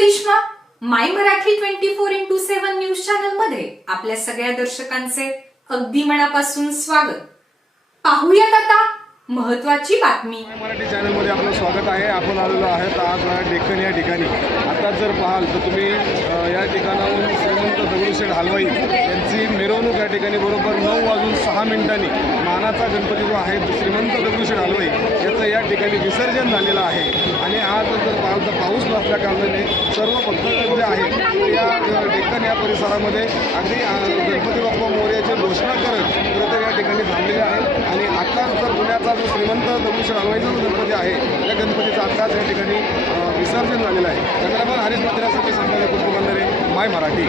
Karishma my Marathi twenty four into seven news चॅनलमध्ये आपल्या सगळ्या दर्शकांचे अगदी मनापासून स्वागत. पाहूयात आता महत्वाची बातमी. मराठी चॅनलमध्ये आपलं स्वागत आहे. आपण आलेलो आहोत आज डेक्कन या ठिकाणी. आता जर पाहाल तर तुम्ही या ठिकाणाहून श्रीमंत दगडूशेठ हलवाई यांची मिरवणूक या ठिकाणी बरोबर नऊ वाजून सहा मिनिटांनी मानाचा गणपती जो आहे तो श्रीमंत दगडूशेठ हलवाई याचं या ठिकाणी विसर्जन झालेलं आहे. आणि आज जर पाहाल पाऊस नसल्या कारणाने सर्व भक्त जे आहेत या डेक्कन या परिसरामध्ये अगदी गणपती बाप्पा मोर्याची घोषणा करत खरं तर या ठिकाणी थांबलेले आहे आणि आत्ताच जर पुण्याचा जो श्रीमंत दगडूशेठ हलवाईचा जो गणपती आहे त्या गणपतीचा आत्ताच या ठिकाणी विसर्जन झालेलं आहे. कॅमेरामॅन हरीश मंदिरासाठी संपादक कुटुंबांदरे माय मराठी.